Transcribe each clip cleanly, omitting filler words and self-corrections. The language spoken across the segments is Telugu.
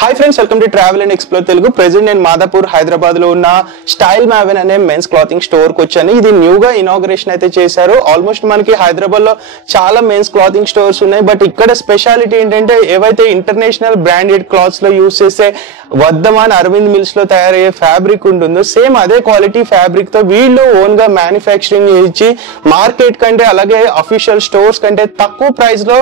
Hi friends, welcome to Travel and Explore Telugu. Present in Madhapur, Hyderabad lo unna Style Maven ane men's clothing store ku vachani. Idi new ga inauguration aithe chesaru. Almost manaki Hyderabad lo chaala men's clothing stores unnai, but ikkada speciality entante evaithe international branded clothes lo use chese Vardhaman Arvind Mills lo tayarayye fabric untundo same ade quality fabric tho veellu own ga manufacturing chechi market kante alage official stores kante takku price lo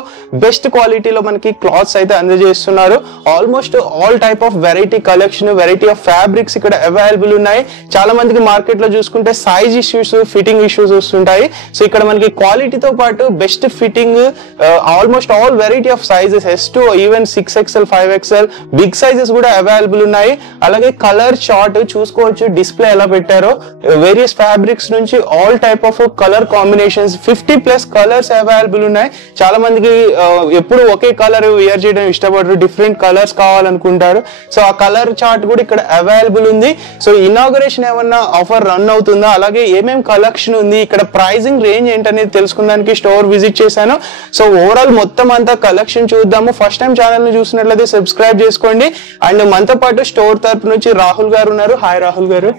best quality lo manaki clothes aithe andajestunnaru. Almost all type of variety collection, variety of fabrics ikkada available unnai. Chaala mandiki market lo chusukunte size issues, fitting issues vastuntayi. So ikkada manaki quality tho paatu best fitting, almost all variety of sizes, S to even 6XL, 5XL big sizes kuda available unnai. Alage color chart chuskochu, display ela pettaro, various fabrics nunchi all type of color combinations, 50 plus colors available unnai. Chaala mandiki eppudu oke color wear cheyadam ishtapadaru, different colors kavalanu అనుకుంటారు. సో ఆ కలర్ చార్ట్ కూడా ఇక్కడ అవైలబుల్ ఉంది. సో ఇనాగరేషన్ ఏమన్నా ఆఫర్ రన్ అవుతుందా, అలాగే ఏమేం కలెక్షన్ ఉంది, ఇక్కడ ప్రైజింగ్ రేంజ్ ఏంటనేది తెలుసుకుందానికి స్టోర్ విజిట్ చేశాను. సో ఓవరాల్ మొత్తం అంతా కలెక్షన్ చూద్దాము. ఫస్ట్ టైం ఛానల్ ని చూసినట్లయితే సబ్స్క్రైబ్ చేసుకోండి. అండ్ మనతో పాటు స్టోర్ తరపు నుంచి రాహుల్ గారు ఉన్నారు. హాయ్ రాహుల్ గారు.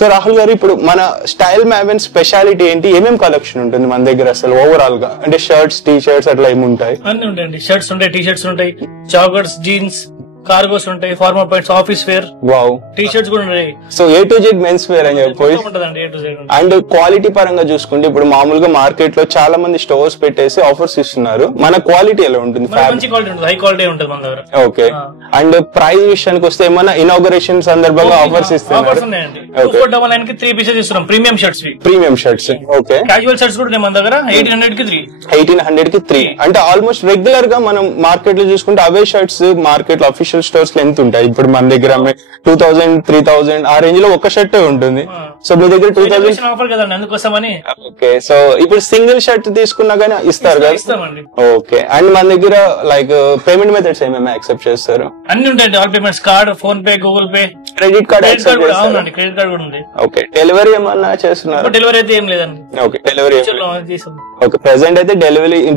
సో రాహుల్ గారు, ఇప్పుడు మన స్టైల్ మ్యావెన్ స్పెషాలిటీ ఏంటి, ఏమేం కలెక్షన్ ఉంటుంది మన దగ్గర అసలు ఓవరాల్ గా? అంటే షర్ట్స్, టీ షర్ట్స్ అట్లా ఏమి ఉంటాయి? అన్ని ఉంటాయండి. షర్ట్స్ ఉంటాయి, టీ షర్ట్స్ ఉంటాయి, జాగర్స్, జీన్స్, కార్గోస్ ఉంటాయి, formal pants, office wear, wow, T shirts కూడా ఉంటాయి. So A to Z men's wear అని చెప్పి ఉంటదండి. A to Z. And quality పరంగా చూసుకుంటే ఇప్పుడు మామూలుగా మార్కెట్ లో చాలా మంది స్టోర్స్ పెట్టేసి ఆఫర్స్ ఇస్తున్నారు. మన క్వాలిటీ ఎలా ఉంటుంది? మంచి క్వాలిటీ ఉంటుంది, హై క్వాలిటీ ఉంటుంది మన దగ్గర. ఓకే. అండ్ ప్రైస్ విషయానికి వస్తే ఏమన్నా ఇనాగరేషన్ సందర్భంగా ఆఫర్స్ ఇస్తున్నారు? 2499 కి 3 పీసెస్ ఇస్తున్నాం, premium shirts. Premium shirts. Okay. Casual shirts కూడా మన దగ్గర 1800 కి 3. 1800 కి 3 అంటే ఆల్మోస్ట్ రెగ్యులర్ గా మనం మార్కెట్ లో చూసుకుంటే అవే షర్ట్స్ మార్కెట్ లో అఫీషియల్ స్టోర్స్ లో ఎంత ఉంటాయి? ఇప్పుడు మన దగ్గర 2000, 3000 ఆ రేంజ్ లో ఒక షర్ట్ ఉంటుంది. సో మీ దగ్గర 2000 ఆఫర్ కదండి, అందుకోసమని. ఓకే. సో ఇప్పుడు సింగిల్ షర్ట్ తీసుకున్నా గానీ ఇస్తారు కదా? ఇస్తామండి. ఓకే. అండ్ మన దగ్గర లైక్ పేమెంట్ మెథడ్స్ ఏమేమి యాక్సెప్ట్ చేస్తారు? అన్ని ఉంటాయండి, all payments, card, phone pay, Google pay, credit card. అవునండి, క్రెడిట్ కార్డ్ కూడా ఉంది. ఓకే. డెలివరీ ఏమన్నా చేస్తున్నారు? డెలివరీ అయితే ఏం లేదండి. ఓకే. Delivery okay. ప్రెసెంట్ అయితే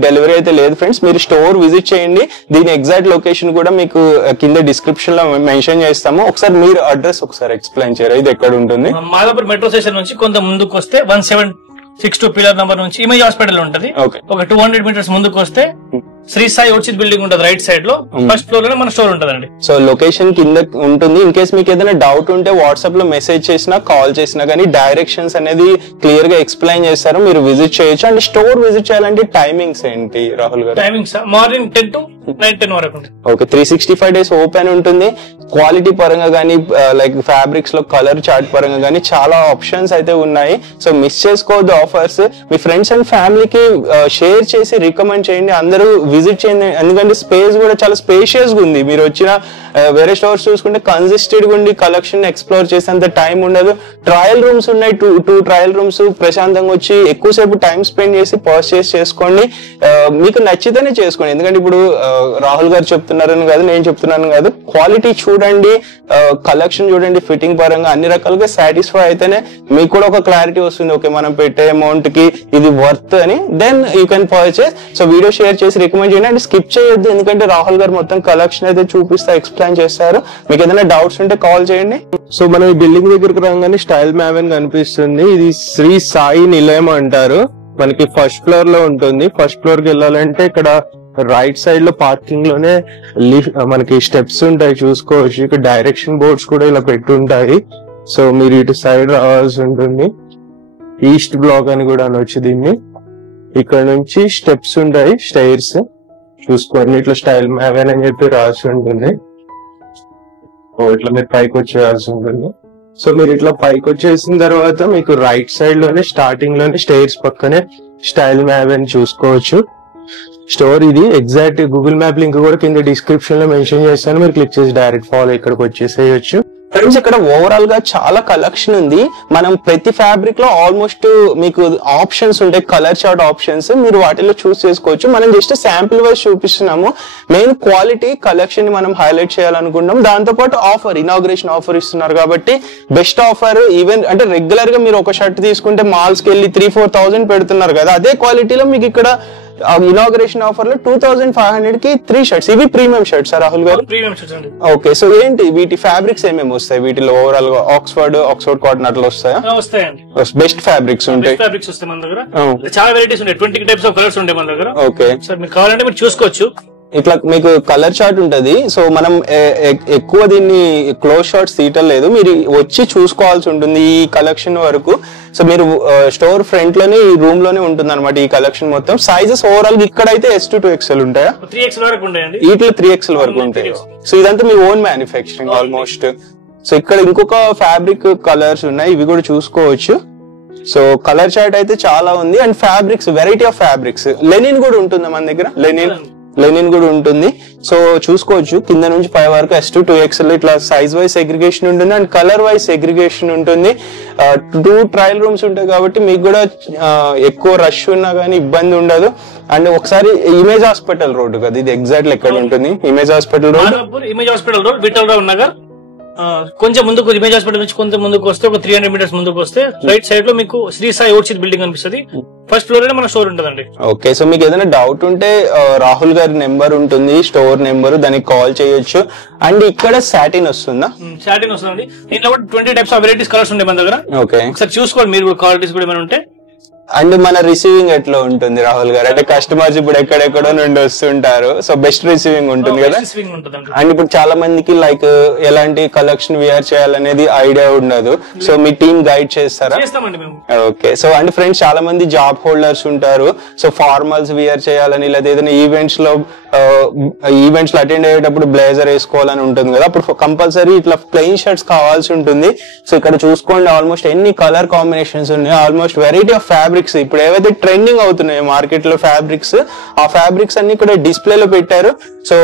డెలివరీ అయితే లేదు ఫ్రెండ్స్. మీరు స్టోర్ విజిట్ చేయండి. దీని ఎగ్జాక్ట్ లొకేషన్ కూడా మీకు కింద డిస్క్రిప్షన్ లో మెన్షన్ చేస్తాము. ఒకసారి మీరు అడ్రస్ ఒకసారి ఎక్స్ప్లెయిన్ చేయరా, ఇది ఎక్కడ ఉంటుంది? మాదాపూర్ మెట్రో స్టేషన్ నుంచి కొంత ముందుకు వస్తే 1762 పిల్లర్ నంబర్ నుంచి ఇమేజ్ హాస్పిటల్ ఉంటది. ఒక 200 మీటర్స్ ముందుకు వస్తే శ్రీ సాయి ఓర్చిత్ బిల్డింగ్ ఉంటుంది, రైట్ సైడ్ లో ఫస్ట్ ఫ్లోర్ లోనే మన స్టోర్ ఉంటదండి. సో లొకేషన్ కింద ఉంటుంది. ఇన్ కేస్ మీకు ఏదైనా డౌట్ ఉంటే వాట్సాప్ లో మెసేజ్ చేసినా, కాల్ చేసినా కానీ డైరెక్షన్స్ అనేది క్లియర్ గా ఎక్స్ప్లెయిన్ చేస్తారు, మీరు విజిట్ చేయొచ్చు. అండ్ స్టోర్ విజిట్ చేయాలంటే టైమింగ్స్ ఏంటి రాహుల్ గారు? టైమింగ్స్ మార్నింగ్ 10 to నైట్ 10 వరకు. ఓకే. 365 days ఓపెన్ ఉంటుంది. క్వాలిటీ పరంగా కానీ లైక్ ఫ్యాబ్రిక్స్ లో కలర్ చార్ట్ పరంగా కానీ చాలా ఆప్షన్స్ అయితే ఉన్నాయి. సో మిస్ చేసుకోవద్దు ఆఫర్స్. మీ ఫ్రెండ్స్ అండ్ ఫ్యామిలీకి షేర్ చేసి రికమెండ్ చేయండి, అందరూ విజిట్ చేయండి. ఎందుకంటే స్పేస్ కూడా చాలా స్పేషియస్ గా ఉంది. మీరు వచ్చిన వేరే స్టోర్స్ చూసుకుంటే కన్సిస్టెడ్ గా ఉండి కలెక్షన్ ఎక్స్ప్లోర్ చేసేంత టైం ఉండదు. ట్రయల్ రూమ్స్ ఉన్నాయి, టూ ట్రయల్ రూమ్స్. ప్రశాంతంగా వచ్చి ఎక్కువసేపు టైం స్పెండ్ చేసి పర్చేస్ చేసుకోండి. మీకు నచ్చితేనే చేసుకోండి. ఎందుకంటే ఇప్పుడు రాహుల్ గారు చెప్తున్నారని కాదు, నేను చెప్తున్నాను కాదు, క్వాలిటీ చూడండి, కలెక్షన్ చూడండి, ఫిట్టింగ్ పరంగా అన్ని రకాలుగా సాటిస్ఫై అయితేనే మీకు కూడా ఒక క్లారిటీ వస్తుంది. ఓకే, మనం పెట్టే అమౌంట్ కి ఇది వర్త్ అని. Then you can purchase. So video share చేసి రికమెండ్ చేయండి. అండ్ స్కిప్ చేయొద్దు, ఎందుకంటే రాహుల్ గారు మొత్తం కలెక్షన్ అయితే చూపిస్తా, ఎక్స్ప్లెయిన్ చేస్తారు. మీకు ఏదైనా డౌట్స్ ఉంటే కాల్ చేయండి. సో మనం ఈ బిల్డింగ్ దగ్గరకు రాగానే స్టైల్ మ్యావెన్ కనిపిస్తుంది. ఇది శ్రీ సాయి నిలయం అంటారు. మనకి ఫస్ట్ ఫ్లోర్ లో ఉంటుంది. ఫస్ట్ ఫ్లోర్ కి వెళ్ళాలంటే ఇక్కడ రైట్ సైడ్ లో పార్కింగ్ లోనే మనకి స్టెప్స్ ఉంటాయి, చూసుకోవచ్చు. ఇక్కడ డైరెక్షన్ బోర్డ్స్ కూడా ఇలా పెట్టుంటాయి. సో మీరు ఇటు సైడ్ రావాల్సి ఉంటుంది. ఈస్ట్ బ్లాక్ అని కూడా అనొచ్చు దీన్ని. ఇక్కడ నుంచి స్టెప్స్ ఉంటాయి, స్టైర్స్ చూసుకోండి. ఇట్లా స్టైల్ మ్యావెన్ అని చెప్పి రాసి ఉంటుంది. ఇట్లా మీరు పైకి వచ్చేయాల్సి ఉంటుంది. సో మీరు ఇట్లా పైకి వచ్చేసిన తర్వాత మీకు రైట్ సైడ్ లోనే స్టార్టింగ్ లోనే స్టైర్స్ పక్కనే స్టైల్ మ్యావెన్ చూసుకోవచ్చు. స్టోర్ ఇది ఎగ్జాక్ట్ గూగుల్ మ్యాప్ లింక్ కూడా కింద డిస్క్రిప్షన్ లో మెన్షన్ చేస్తాను. మీరు క్లిక్ చేసి డైరెక్ట్ ఫాలో ఇక్కడికి వచ్చేసేయచ్చు. ఫ్రెండ్స్, ఇక్కడ ఓవరాల్ గా చాలా కలెక్షన్ ఉంది. మనం ప్రతి ఫ్యాబ్రిక్ లో ఆల్మోస్ట్ మీకు ఆప్షన్స్ ఉంటాయి, కలర్ చార్ట్ ఆప్షన్స్. మీరు వాటిలో చూస్ చేసుకోవచ్చు. మనం జస్ట్ శాంపిల్ వైజ్ చూపిస్తున్నాము. మెయిన్ క్వాలిటీ కలెక్షన్ ని మనం హైలైట్ చేయాలనుకుంటున్నాం. దాంతో పాటు ఆఫర్, ఇనాగ్రేషన్ ఆఫర్ ఇస్తున్నారు కాబట్టి బెస్ట్ ఆఫర్. ఈవెన్ అంటే రెగ్యులర్ గా మీరు ఒక షర్ట్ తీసుకుంటే మాల్స్ కి వెళ్ళి 3-4 thousand పెడుతున్నారు కదా, అదే క్వాలిటీలో మీకు ఇక్కడ ఇనాగరేషన్ ఆఫర్ లో 2500 కి 3 షర్ట్స్. ఇవి ప్రీమియం షర్ట్స్ రాహుల్ గారు? ప్రీమియం షర్ట్స్ అండి. ఓకే, సో ఏంటి వీటి ఫ్యాబ్రిక్స్ ఏమేమి వస్తాయి వీటిలో? ఓవరాల్ గా ఆక్స్ఫర్డ్ కాటన్ అట్లా వస్తాయా? వస్తాయండి. బెస్ట్ ఫ్యాబ్రిక్స్ ఉంటాయి. ఫ్యాబ్రిక్స్ వస్తాయి మన దగ్గర. చాలా వెరైటీస్ ఉంటాయి, 20 టైప్స్ ఆఫ్ కలర్స్ ఉంటాయి మన దగ్గర. ఓకే సార్, మీకు కావాలంటే మీరు చూసుకోవచ్చు. ఇట్లా మీకు కలర్ చార్ట్ ఉంటది. సో మనం ఎక్కువ దీన్ని క్లోజ్ షాట్స్ తీయటం లేదు, మీరు వచ్చి చూసుకోవాల్సి ఉంటుంది ఈ కలెక్షన్ వరకు. సో మీరు స్టోర్ ఫ్రంట్ లోనే ఈ రూమ్ లోనే ఉంటుంది అనమాట ఈ కలెక్షన్ మొత్తం. సైజెస్ ఓవరాల్ ఇక్కడైతే S to 2XL ఉంటాయా? 3XL వరకు ఉంటాయండి. వీటిలో 3XL వరకు ఉంటాయి. సో ఇదంతా మీ ఓన్ మ్యానుఫ్యాక్చరింగ్ ఆల్మోస్ట్. సో ఇక్కడ ఇంకొక ఫ్యాబ్రిక్ కలర్స్ ఉన్నాయి, ఇవి కూడా చూసుకోవచ్చు. సో కలర్ చార్ట్ అయితే చాలా ఉంది. And fabrics, variety of fabrics. Linen కూడా ఉంటుంది మన దగ్గర, లెనిన్ కూడా ఉంటుంది. సో చూసుకోవచ్చు కింద నుంచి పై వరకు S to 2XL ఇట్లా సైజ్ వైజ్ సెగ్రిగేషన్ ఉంటుంది అండ్ కలర్ వైజ్ సెగ్రిగేషన్ ఉంటుంది. 2 ట్రయల్ రూమ్స్ ఉంటాయి కాబట్టి మీకు కూడా ఎక్కువ రష్ ఉన్నా కానీ ఇబ్బంది ఉండదు. అండ్ ఒకసారి ఇమేజ్ హాస్పిటల్ రోడ్ కదా ఇది, ఎగ్జాక్ట్లీ ఎక్కడ ఉంటుంది? ఇమేజ్ హాస్పిటల్ రోడ్, విఠల్ రావు నగర్. కొంచెం ముందుకు ఇమేజ్ హాస్పిటల్ నుంచి కొంచెం ముందుకు వస్తే ఒక 300 మీటర్స్ ముందుకు వస్తే రైట్ సైడ్ లో మీకు శ్రీ సాయి ఓర్చిడ్ బిల్డింగ్ కనిపిస్తుంది. ఫస్ట్ ఫ్లోర్ లోనే మన స్టోర్ ఉంటుందండి. ఓకే, సో మీకు ఏదైనా డౌట్ ఉంటే రాహుల్ గారి నెంబర్ ఉంటుంది, స్టోర్ నెంబర్, దానికి కాల్ చేయొచ్చు. అండ్ ఇక్కడ సాటిన్ వస్తుందా? సాటిన్ వస్తుంది. దీంట్లో కూడా 20 టైప్స్ ఆఫ్ వెరైటీస్ కలర్స్ ఉంటాయి మన దగ్గర. ఓకే, ఒకసారి చూసుకోండి మీరు, క్వాలిటీస్ కూడా ఏమైనా ఉంటే. అండ్ మన రిసీవింగ్ ఎట్లా ఉంటుంది రాహుల్ గారు? అంటే కస్టమర్స్ ఇప్పుడు ఎక్కడెక్కడో నుండి వస్తుంటారు, సో బెస్ట్ రిసీవింగ్ ఉంటుంది కదా. అండ్ ఇప్పుడు చాలా మందికి లైక్ ఎలాంటి కలెక్షన్ వేర్ చేయాలనేది ఐడియా ఉండదు, సో మీ టీమ్ గైడ్ చేస్తారా? ఓకే, సో అంటే ఫ్రెండ్స్ చాలా మంది జాబ్ హోల్డర్స్ ఉంటారు, సో ఫార్మల్స్ వేర్ చేయాలని లేదా ఏదైనా ఈవెంట్స్ లో అటెండ్ అయ్యేటప్పుడు బ్లేజర్ వేసుకోవాలని ఉంటుంది కదా, అప్పుడు కంపల్సరీ ఇట్లా ప్లెయిన్ షర్ట్స్ కావాల్సి ఉంటుంది. సో ఇక్కడ చూసుకోండి ఆల్మోస్ట్ ఎన్ని కలర్ కాంబినేషన్స్ ఉన్నాయి, ఆల్మోస్ట్ వెరైటీ ఆఫ్ ఫ్యాబ్రిక్స్. ఇప్పుడు ఏవైతే ట్రెండింగ్ అవుతున్నాయి మార్కెట్ లో ఫ్యాబ్రిక్స్, ఆ ఫ్యాబ్రిక్స్ అన్ని ఇక్కడ డిస్ప్లే లో పెట్టారు. సో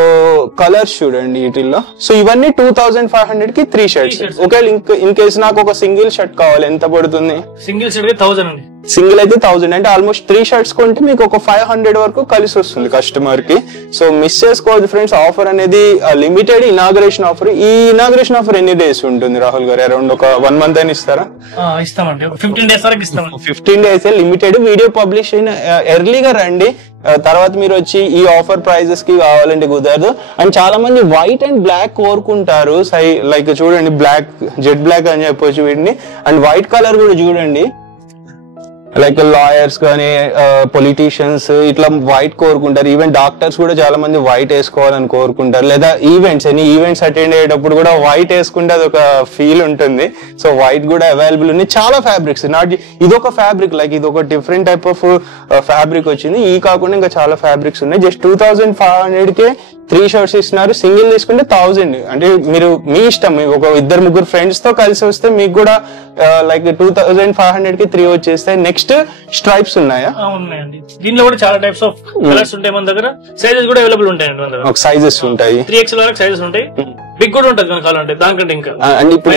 కలర్స్ చూడండి వీటిల్లో. సో ఇవన్నీ 2500 కి 3 షర్ట్స్. ఓకే, ఇన్ కేస్ నాకు ఒక సింగిల్ షర్ట్ కావాలి, ఎంత పడుతుంది? సింగిల్ షర్ట్ 1000 అండి. సింగిల్ అయితే 1000, అంటే ఆల్మోస్ట్ 3 షర్ట్స్ కొంటే మీకు ఒక 500 వరకు కలిసి వస్తుంది కస్టమర్ కి. సో మిస్ చేసుకోవద్దు ఫ్రెండ్స్, ఆఫర్ అనేది లిమిటెడ్ ఇనాగరేషన్ ఆఫర్. ఈ ఇనాగరేషన్ ఆఫర్ ఎన్ని డేస్ ఉంటుంది రాహుల్ గారు? అరౌండ్ ఒక 1 month అని ఇస్తారా? ఇస్తామండి, 15 డేస్ వరకు ఇస్తాం. 15 డేస్ లిమిటెడ్. వీడియో పబ్లిష్ అయిన ఎర్లీగా రండి, తర్వాత మీరు వచ్చి ఈ ఆఫర్ ప్రైజెస్ కి కావాలంటే కుదరదు. అండ్ చాలా మంది వైట్ అండ్ బ్లాక్ కోరుకుంటారు, లైక్ చూడండి బ్లాక్, జెడ్ బ్లాక్ అని చెప్పొచ్చు వీటిని. అండ్ వైట్ కలర్ కూడా చూడండి, లైక్ లాయర్స్ కానీ పొలిటీషియన్స్ ఇట్లా వైట్ కోరుకుంటారు. ఈవెన్ డాక్టర్స్ కూడా చాలా మంది వైట్ వేసుకోవాలని కోరుకుంటారు, లేదా ఎనీ ఈవెంట్స్ అటెండ్ అయ్యేటప్పుడు కూడా వైట్ వేసుకుంటే అది ఒక ఫీల్ ఉంటుంది. సో వైట్ కూడా అవైలబుల్ ఉంది. చాలా ఫ్యాబ్రిక్స్, ఇదొక ఫ్యాబ్రిక్, లైక్ ఇది ఒక డిఫరెంట్ టైప్ ఆఫ్ ఫ్యాబ్రిక్ వచ్చింది. ఈ కాకుండా ఇంకా చాలా ఫ్యాబ్రిక్స్ ఉన్నాయి. జస్ట్ 2500 కే 3 షర్ట్స్ ఇస్తున్నారు. సింగిల్ తీసుకుంటే 1000. అంటే మీరు మీ ఇష్టం, ఒక 2-3 ఫ్రెండ్స్ తో కలిసి వస్తే మీకు కూడా లైక్ 2500 కి 3 వచ్చేస్తాయి. నెక్స్ట్ స్ట్రైప్స్ ఉన్నాయా? ఉన్నాయండి. దీనిలో కూడా చాలా టైప్స్ ఆఫ్ కలర్స్ ఉంటాయి మన దగ్గర. సైజెస్ కూడా అవైలబుల్ ఉంటాయండి మన దగ్గర. సైజెస్ ఉంటాయి, 3XL వరకు సైజెస్ ఉంటాయి. బిగ్ కూడా ఉంటుంది మన కావాలంటే దానికంటే ఇంకా. అండ్ ఇప్పుడు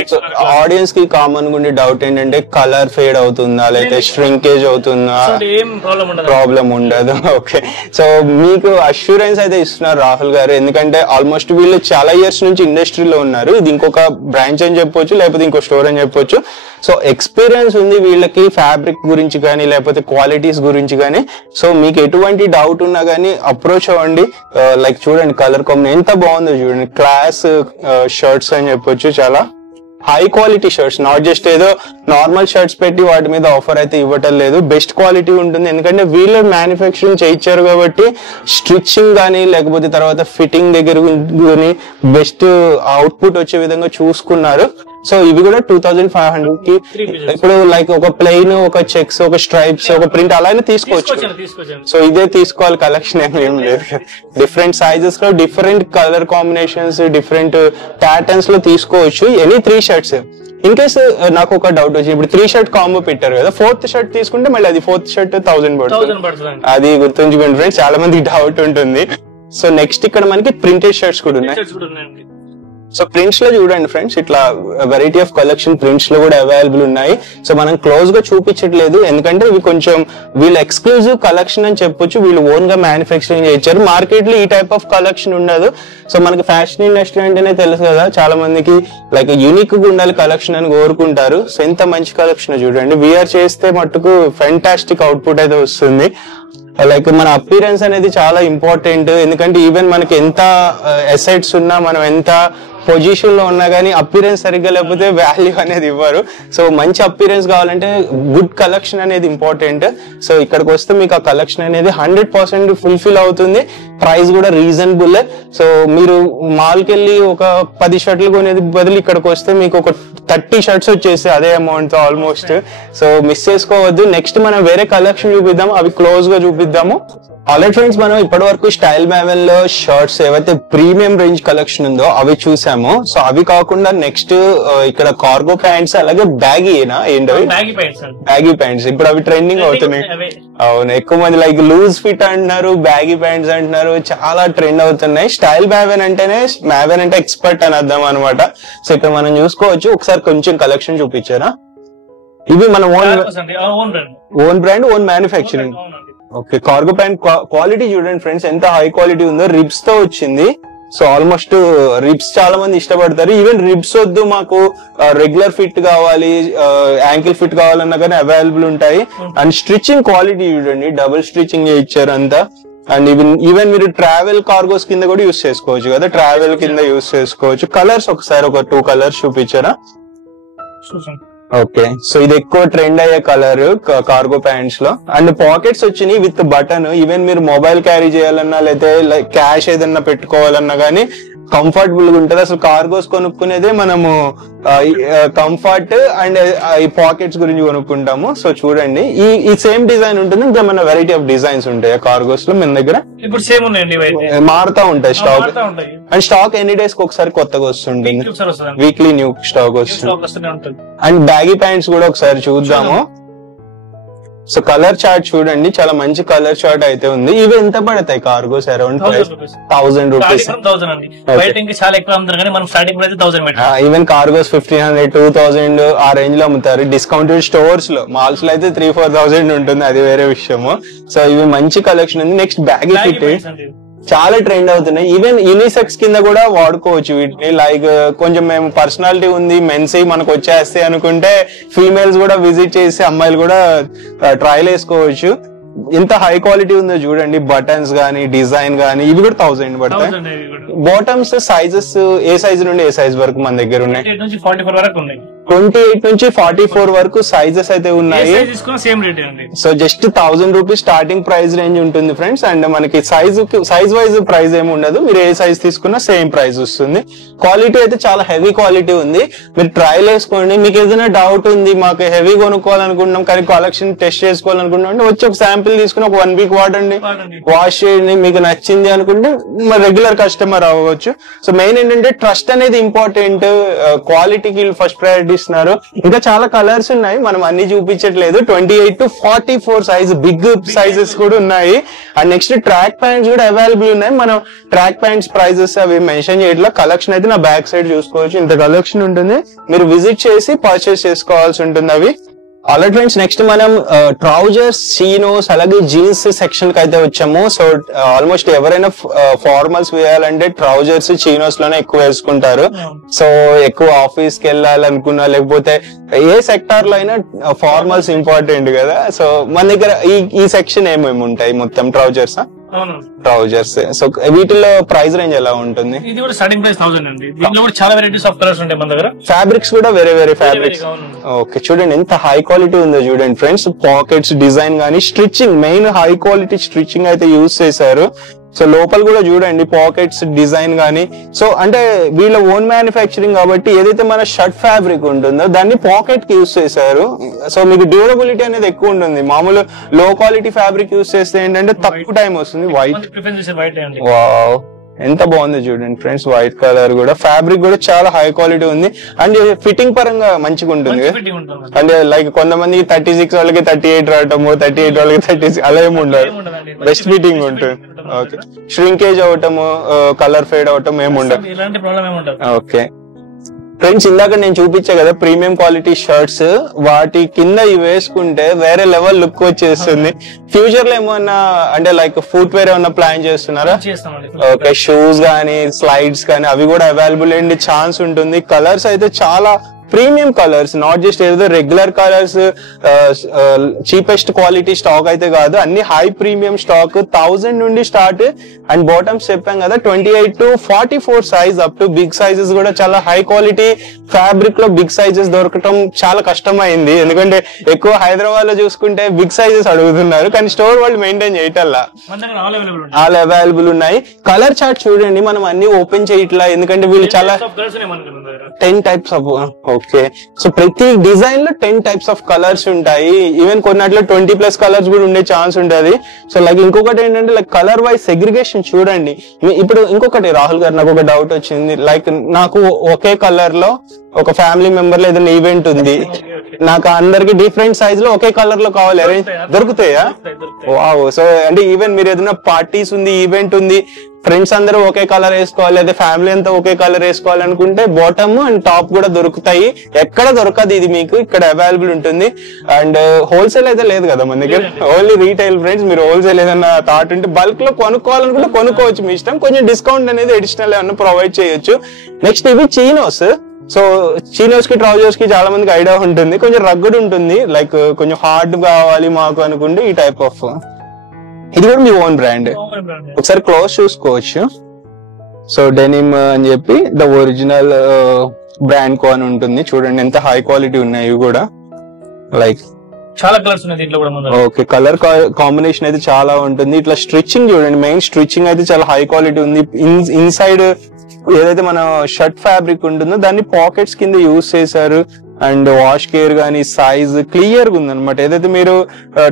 ఆడియన్స్ కి కామన్ గా ఉండే డౌట్ ఏంటంటే కలర్ ఫేడ్ అవుతుందా లేకపోతే ష్రింకేజ్ అవుతుందా? ఏం ప్రాబ్లం ఉండదు. ఓకే, సో మీకు అష్యూరెన్స్ అయితే ఇస్తున్నారు రాహుల్ గారు, ఎందుకంటే ఆల్మోస్ట్ వీళ్ళు చాలా ఇయర్స్ నుంచి ఇండస్ట్రీలో ఉన్నారు. ఇది ఇంకొక బ్రాంచ్ అని చెప్పొచ్చు, లేకపోతే ఇంకో స్టోర్ అని చెప్పొచ్చు. సో ఎక్స్పీరియన్స్ ఉంది వీళ్ళకి ఫ్యాబ్రిక్ గురించి కానీ లేకపోతే క్వాలిటీస్ గురించి కానీ. సో మీకు ఎటువంటి డౌట్ ఉన్నా కానీ అప్రోచ్ అవ్వండి. లైక్ చూడండి కలర్ కాంబినేషన్ ఎంత బాగుందో చూడండి, క్లాస్ షర్ట్స్ అని చెప్పొచ్చు. చాలా high quality shirts, not just ఏదో నార్మల్ షర్ట్స్ పెట్టి వాటి మీద ఆఫర్ అయితే ఇవ్వటం లేదు. బెస్ట్ క్వాలిటీ ఉంటుంది, ఎందుకంటే వీళ్ళు మ్యానుఫ్యాక్చరింగ్ చేయించారు కాబట్టి స్టిచ్చింగ్ కానీ లేకపోతే తర్వాత ఫిట్టింగ్ దగ్గర బెస్ట్ అవుట్పుట్ వచ్చే విధంగా చూసుకున్నారు. సో ఇవి కూడా 2500 కి. ఇప్పుడు లైక్ ఒక ప్లెయిన్, ఒక చెక్స్, ఒక స్ట్రైప్స్, ఒక ప్రింట్ అలానే తీసుకోవచ్చు. సో ఇదే తీసుకోవాలి, కలెక్షన్ ఏం లేదు. డిఫరెంట్ సైజెస్ లో different colour combinations, different patterns లో తీసుకోవచ్చు. Any 3 shirts. ఇన్ కేస్ నాకు ఒక డౌట్ వచ్చింది, ఇప్పుడు 3 షర్ట్ కాంబో పెట్టారు కదా, 4th షర్ట్ తీసుకుంటే మళ్ళీ అది 4th షర్ట్ 1000 పడుతుంది. అది గుర్తుంచుకోండి ఫ్రెండ్స్, చాలా మందికి డౌట్ ఉంటుంది. సో నెక్స్ట్ ఇక్కడ మనకి ప్రింటెడ్ షర్ట్స్ కూడా ఉన్నాయి. సో ప్రింట్స్ లో చూడండి ఫ్రెండ్స్, ఇట్లా వెరైటీ ఆఫ్ కలెక్షన్ ప్రింట్స్ లో కూడా అవైలబుల్ ఉన్నాయి. సో మనం క్లోజ్ గా చూపించట్లేదు, ఎందుకంటే ఇవి కొంచెం వీళ్ళ ఎక్స్క్లూజివ్ కలెక్షన్ అని చెప్పొచ్చు. వీళ్ళు ఓన్ గా మ్యానుఫ్యాక్చరింగ్ చేయించారు. మార్కెట్ లో ఈ టైప్ ఆఫ్ కలెక్షన్ ఉండదు. సో మనకి ఫ్యాషన్ ఇండస్ట్రీ అంటేనే తెలుసు కదా, చాలా మందికి లైక్ యూనిక్ గా ఉండాలి కలెక్షన్ అని కోరుకుంటారు. సో ఎంత మంచి కలెక్షన్ చూడండి, విఆర్ చేస్తే మట్టుకు ఫెంటాస్టిక్ అవుట్పుట్ అయితే వస్తుంది. లైక్ మన అపీరెన్స్ అనేది చాలా ఇంపార్టెంట్. ఎందుకంటే ఈవెన్ మనకి ఎంత అసెట్స్ ఉన్నా, మనం ఎంత పొజిషన్ లో ఉన్నా కానీ అపీరెన్స్ సరిగ్గా లేకపోతే వాల్యూ అనేది ఇవ్వరు. సో మంచి అపీరెన్స్ కావాలంటే గుడ్ కలెక్షన్ అనేది ఇంపార్టెంట్. సో ఇక్కడికి వస్తే మీకు ఆ కలెక్షన్ అనేది 100% ఫుల్ఫిల్ అవుతుంది. ప్రైస్ కూడా రీజనబుల్. సో మీరు మాల్కి వెళ్ళి ఒక 10 షర్ట్లు కొనేది బదులు ఇక్కడికి వస్తే మీకు ఒక 30 షర్ట్స్ వచ్చేసి అదే అమౌంట్ ఆల్మోస్ట్. సో మిస్ చేసుకోవద్దు. నెక్స్ట్ మనం వేరే కలెక్షన్ చూపిద్దాం, అవి క్లోజ్ గా చూపిద్దాము. ఆల్రెడీ ఫ్రెండ్స్ మనం ఇప్పటి వరకు స్టైల్ మ్యావెల్ లో షర్ట్స్ ఏవైతే ప్రీమియం రేంజ్ కలెక్షన్ ఉందో అవి చూసాము. సో అవి కాకుండా నెక్స్ట్ ఇక్కడ కార్గో ప్యాంట్స్, అలాగే బ్యాగీనా ఏంటవి బ్యాగీ ప్యాంట్స్ ఇప్పుడు అవి ట్రెండింగ్ అవుతున్నాయి. అవును, ఎక్కువ మంది లైక్ లూజ్ ఫిట్ అంటున్నారు, బ్యాగీ ప్యాంట్స్ అంటున్నారు, చాలా ట్రెండ్ అవుతున్నాయి. స్టైల్ మ్యావెన్ అంటేనే మ్యావెన్ అంటే ఎక్స్పర్ట్ అని అర్థం అనమాట. సో ఇక్కడ మనం చూసుకోవచ్చు. ఒకసారి కొంచెం కలెక్షన్ చూపించారా? ఇవి మన own brand, own manufacturing. Okay, cargo pant quality చూడండి ఫ్రెండ్స్ ఎంత హై క్వాలిటీ ఉందో. రిబ్స్ తో వచ్చింది. సో ఆల్మోస్ట్ రిబ్స్ చాలా మంది ఇష్టపడతారు. ఈవెన్ రిబ్స్ వద్దు, మాకు రెగ్యులర్ ఫిట్ కావాలి, యాంకిల్ ఫిట్ కావాలన్నా కానీ అవైలబుల్ ఉంటాయి. అండ్ స్టిచ్చింగ్ క్వాలిటీ చూడండి, డబుల్ స్టిచ్చింగ్ ఇచ్చారు అంతా. అండ్ ఈవెన్ మీరు ట్రావెల్ కార్గోస్ కింద కూడా యూస్ చేసుకోవచ్చు కదా, ట్రావెల్ కింద యూస్ చేసుకోవచ్చు. కలర్స్ ఒకసారి ఒక 2 కలర్స్ చూపించారా? ఓకే, సో ఇది ఎక్కువ ట్రెండ్ అయ్యే కలర్ కార్గో ప్యాంట్స్ లో. అండ్ పాకెట్స్ వచ్చినాయి విత్ బటన్. ఈవెన్ మీరు మొబైల్ క్యారీ చేయాలన్నా లేదా లైక్ క్యాష్ ఏదన్నా పెట్టుకోవాలన్నా గానీ కంఫర్టబుల్ గా ఉంటది. అసలు కార్గోస్ కొనుక్కునేదే మనము కంఫర్ట్ అండ్ ఈ పాకెట్స్ గురించి కొనుక్కుంటాము. సో చూడండి, ఈ సేమ్ డిజైన్ ఉంటుంది, ఇంకా మన వెరైటీ ఆఫ్ డిజైన్స్ ఉంటాయి కార్గోస్ లో మన దగ్గర. ఇప్పుడు సేమ్ ఉన్నాయండి, మారుతా ఉంటాయి stock. And stock any days కి ఒకసారి కొత్తగా వస్తుంటుంది, వీక్లీ న్యూ స్టాక్ వస్తుంది. అండ్ బ్యాగీ ప్యాంట్స్ కూడా ఒకసారి చూద్దాము. సో కలర్ చార్ట్ చూడండి, చాలా మంచి కలర్ చార్ట్ అయితే ఉంది. ఇవి ఎంత పడతాయి cargos? Around 1000 rupees. Even cargos 1500, 2000 ఆ రేంజ్ లో అమ్ముతారు డిస్కౌంటెడ్ స్టోర్స్ లో. మాల్స్ లో అయితే 3-4,000 ఉంటుంది, అది వేరే విషయము. సో ఇవి మంచి కలెక్షన్ ఉంది. నెక్స్ట్ బ్యాగీ ఫిట్ చాలా ట్రెండ్ అవుతున్నాయి. ఈవెన్ యూనిసెక్స్ కింద కూడా వాడుకోవచ్చు వీటిని. లైక్ కొంచెం మేము పర్సనాలిటీ ఉంది, మెన్స్ మనకు వచ్చేస్తాయి అనుకుంటే ఫీమేల్స్ కూడా విజిట్ చేసి అమ్మాయిలు కూడా ట్రయల్ వేసుకోవచ్చు. ఎంత హై క్వాలిటీ ఉందో చూడండి. బటన్స్ గానీ, డిజైన్ గానీ ఇవి కూడా 1000 పడతాయి. బాటమ్స్ సైజెస్ ఏ సైజ్ నుండి ఏ సైజ్ వరకు మన దగ్గర ఉన్నాయి? 28 నుంచి 44 వరకు సైజెస్ అయితే ఉన్నాయి. So just 1000 rupees starting price range ఉంటుంది ఫ్రెండ్స్. అండ్ మనకి సైజ్ వైజ్ ప్రైస్ ఏమి ఉండదు, మీరు ఏ సైజ్ తీసుకున్నా సేమ్ ప్రైస్ వస్తుంది. క్వాలిటీ అయితే చాలా హెవీ క్వాలిటీ ఉంది, మీరు ట్రయల్ వేసుకోండి. మీకు ఏదైనా డౌట్ ఉంది, మాకు హెవీ కొనుక్కోవాలనుకుంటున్నాం కానీ కలెక్షన్ టెస్ట్ చేసుకోవాలనుకుంటున్నాం అంటే వచ్చి ఒక శాంపిల్ తీసుకుని ఒక 1 వీక్ వాడండి, వాష్ చేయండి. మీకు నచ్చింది అనుకుంటే రెగ్యులర్ కస్టమర్ అవ్వచ్చు. సో మెయిన్ ఏంటంటే ట్రస్ట్ అనేది ఇంపార్టెంట్. క్వాలిటీకి ఫస్ట్ ప్రయారిటీ ఇస్తున్నారు. ఇంకా చాలా కలర్స్ ఉన్నాయి, మనం అన్ని చూపించట్లేదు. 28 to 44 సైజ్ బిగ్ సైజెస్ కూడా ఉన్నాయి. అండ్ నెక్స్ట్ ట్రాక్ ప్యాంట్స్ కూడా అవైలబుల్ ఉన్నాయి. మనం ట్రాక్ ప్యాంట్స్ ప్రైజెస్ అవి మెన్షన్ చేయట్లా. కలెక్షన్ అయితే నా బ్యాక్ సైడ్ చూసుకోవచ్చు, ఇంత కలెక్షన్ ఉంటుంది. మీరు విజిట్ చేసి పర్చేస్ చేసుకోవాల్సి ఉంటుంది అవి. ఆల్రెడీ ఫ్రెండ్స్ నెక్స్ట్ మనం ట్రౌజర్స్, చీనోస్ అలాగే జీన్స్ సెక్షన్ కి అయితే వచ్చాము. సో ఆల్మోస్ట్ ఎవరైనా ఫార్మల్స్ వేయాలంటే ట్రౌజర్స్, చీనోస్ లోనే ఎక్కువ వేసుకుంటారు. సో ఎక్కువ ఆఫీస్ కి వెళ్ళాలనుకున్నా లేకపోతే ఏ సెక్టార్ లో అయినా ఫార్మల్స్ ఇంపార్టెంట్ కదా. సో మన దగ్గర ఈ సెక్షన్ ఏమేమి ఉంటాయి? మొత్తం ట్రౌజర్స్ ట్రౌజర్స్. సో వీటిలో ప్రైస్ రేంజ్ ఎలా ఉంటుంది? ఇది కూడా స్టార్టింగ్ ప్రైస్ 1000 అండి. దీంట్లో కూడా చాలా వెరైటీస్ ఆఫ్ కలర్స్ ఉంటాయి మన దగ్గర. ఫ్యాబ్రిక్స్ కూడా వేరే వేరే ఫ్యాబ్రిక్స్. ఓకే, చూడండి ఎంత హై క్వాలిటీ ఉందో చూడండి ఫ్రెండ్స్. పాకెట్స్ డిజైన్ గానీ, stitching main high quality stitching అయితే యూజ్ చేశారు. సో లోపల కూడా చూడండి పాకెట్స్ డిజైన్ గానీ. సో అంటే వీళ్ళ ఓన్ మ్యానుఫ్యాక్చరింగ్ కాబట్టి ఏదైతే మన షర్ట్ ఫ్యాబ్రిక్ ఉంటుందో దాన్ని పాకెట్ కి యూజ్ చేశారు. సో మీకు డ్యూరబిలిటీ అనేది ఎక్కువ ఉంటుంది. మామూలు లో క్వాలిటీ ఫ్యాబ్రిక్ యూజ్ చేస్తే ఏంటంటే తక్కువ టైం వస్తుంది. వైట్, వావ్ ఎంత బాగుంది చూడండి ఫ్రెండ్స్. వైట్ కలర్ కూడా, ఫ్యాబ్రిక్ కూడా చాలా హై క్వాలిటీ ఉంది. అండ్ ఫిట్టింగ్ పరంగా మంచిగా ఉంటుంది. అంటే లైక్ కొంతమంది 36 వాళ్ళకి 38 రావటము, 38 వాళ్ళకి 36 అలా ఏమి ఉండదు. బెస్ట్ ఫిట్టింగ్ ఉంటుంది. ఓకే, ష్రింకేజ్ అవటము, కలర్ ఫేడ్ అవటం ఏమి ఉండదు. ఓకే ఫ్రెండ్స్, ఇందాక నేను చూపించా కదా ప్రీమియం క్వాలిటీ షర్ట్స్, వాటి కింద ఇవి వేసుకుంటే వేరే లెవెల్ లుక్ వచ్చేస్తుంది. ఫ్యూచర్ లో ఏమన్నా అంటే లైక్ ఫుట్ వేర్ ఏమన్నా ప్లాన్ చేస్తున్నారా? ఓకే, షూస్ గానీ, స్లైడ్స్ కానీ అవి కూడా అవైలబుల్ అయ్యే ఛాన్స్ ఉంటుంది. కలర్స్ అయితే చాలా ప్రీమియం కలర్స్, నాట్ జస్ట్ ఏదో regular colours, cheapest quality stock అయితే కాదు, అన్ని హై ప్రీమియం స్టాక్. 1000 నుండి స్టార్ట్ అండ్ బాటమ్స్ చెప్పాం కదా 28 to 44 size up to big sizes కూడా చాలా హై క్వాలిటీ ఫ్యాబ్రిక్ లో బిగ్ సైజెస్ దొరకటం చాలా కష్టమైంది. ఎందుకంటే ఎక్కువ హైదరాబాద్ లో చూసుకుంటే బిగ్ సైజెస్ అడుగుతున్నారు, కానీ స్టోర్ వాళ్ళు మెయింటైన్ చేయటల్లా. ఆల్ అవైలబుల్ ఉన్నాయి. కలర్ చార్ట్ చూడండి, మనం అన్ని ఓపెన్ చేయట్లా ఎందుకంటే వీళ్ళు చాలా 10 టైప్స్ ఆఫ్. ఓకే, సో ప్రతి డిజైన్ లో 10 టైప్స్ ఆఫ్ కలర్స్ ఉంటాయి. ఈవెన్ కొన్నట్లో 20+ కలర్స్ కూడా ఉండే ఛాన్స్ ఉంటది. సో లైక్ ఇంకొకటి ఏంటంటే లైక్ కలర్ వైజ్ సెగ్రిగేషన్ చూడండి. ఇప్పుడు ఇంకొకటి రాహుల్ గారు, నాకు ఒక డౌట్ వచ్చింది. లైక్ నాకు ఒకే కలర్ లో ఒక ఫ్యామిలీ మెంబర్ లో ఏదైనా ఈవెంట్ ఉంది, నాకు అందరికి డిఫరెంట్ సైజ్ లో ఒకే కలర్ లో కావాలి, అరేంజ్ దొరుకుతాయా? వావ్. సో అంటే ఈవెన్ మీరు ఏదైనా పార్టీస్ ఉంది, ఈవెంట్ ఉంది, ఫ్రెండ్స్ అందరూ ఒకే కలర్ వేసుకోవాలి, అదే ఫ్యామిలీ అంతా ఒకే కలర్ వేసుకోవాలి అనుకుంటే బాటమ్ అండ్ టాప్ కూడా దొరుకుతాయి. ఎక్కడ దొరకదు, ఇది మీకు ఇక్కడ అవైలబుల్ ఉంటుంది. అండ్ హోల్సేల్ అయితే లేదు కదా మన దగ్గర, ఓన్లీ రీటైల్. ఫ్రెండ్స్, మీరు హోల్సేల్ ఏదైనా థాట్ ఉంటే బల్క్ లో కొనుక్కోవాలనుకుంటే కొనుక్కోవచ్చు, మీ ఇష్టం. కొంచెం డిస్కౌంట్ అనేది అడిషనల్ ఏమన్నా ప్రొవైడ్ చేయొచ్చు. నెక్స్ట్ ఇవి చీనోస్. సో చీనోస్ కి ట్రౌజర్స్ కి చాలా మందికి ఐడియా ఉంటుంది, కొంచెం రగ్గుడ్ ఉంటుంది, లైక్ కొంచెం హార్డ్ కావాలి మాకు అనుకుంటే ఈ టైప్ ఆఫ్. ఇది కూడా మీ ఓన్ బ్రాండ్, ఒకసారి క్లోజ్ చూసుకోవచ్చు. సో డెనిమ్ అని చెప్పి ద ఒరిజినల్ బ్రాండ్ కో అని ఉంటుంది. చూడండి ఎంత హై క్వాలిటీ ఉన్నాయి ఇవి కూడా. లైక్ చాలా కలర్స్ ఉన్నాయి దీంట్లో కూడా. ఓకే, కలర్ కాంబినేషన్ అయితే చాలా ఉంటుంది. ఇట్లా స్టిచ్చింగ్ చూడండి, మెయిన్ స్టిచ్చింగ్ అయితే చాలా హై క్వాలిటీ ఉంది. ఇన్సైడ్ ఏదైతే మన షర్ట్ ఫ్యాబ్రిక్ ఉంటుందో దాన్ని పాకెట్స్ కింద యూజ్ చేశారు. అండ్ వాష్ కేర్ గానీ సైజ్ క్లియర్ గా ఉందన్నమాట. ఏదైతే మీరు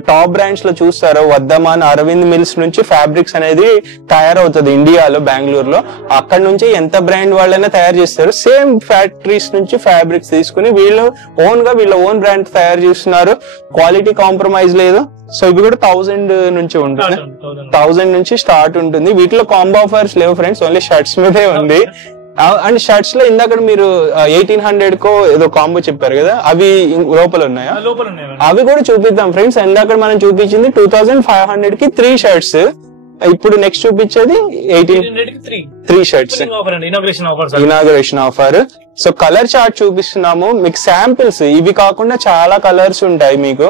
టాప్ బ్రాండ్స్ లో చూస్తారో, వర్ధమాన్, అరవింద్ మిల్స్ నుంచి ఫ్యాబ్రిక్స్ అనేది తయారవుతుంది ఇండియాలో, బెంగళూరులో. అక్కడ నుంచి ఎంత బ్రాండ్ వాళ్ళైనా తయారు చేస్తారు. సేమ్ ఫ్యాక్టరీస్ నుంచి ఫ్యాబ్రిక్స్ తీసుకుని వీళ్ళు వీళ్ళ ఓన్ బ్రాండ్ తయారు చేస్తున్నారు. క్వాలిటీ కాంప్రమైజ్ లేదు. సో ఇవి కూడా 1000 నుంచి ఉంటుంది, 1000 నుంచి స్టార్ట్ ఉంటుంది. వీటిలో కాంబో ఆఫర్స్ లేవు ఫ్రెండ్స్, ఓన్లీ షర్ట్స్ మీదే ఉంది. అండ్ షర్ట్స్ లో ఇందాక మీరు 1800 కో ఏదో కాంబో చెప్పారు కదా, అవి లోపల ఉన్నాయా? అవి కూడా చూపిద్దాం ఫ్రెండ్స్. ఇందాక మనం చూపించింది 2500 కి 3 షర్ట్స్. ఇప్పుడు నెక్స్ట్ చూపించేది 3 shirts, inauguration offer. So colour chart చూపిస్తున్నాము మీకు, శాంపిల్స్. ఇవి కాకుండా చాలా కలర్స్ ఉంటాయి మీకు.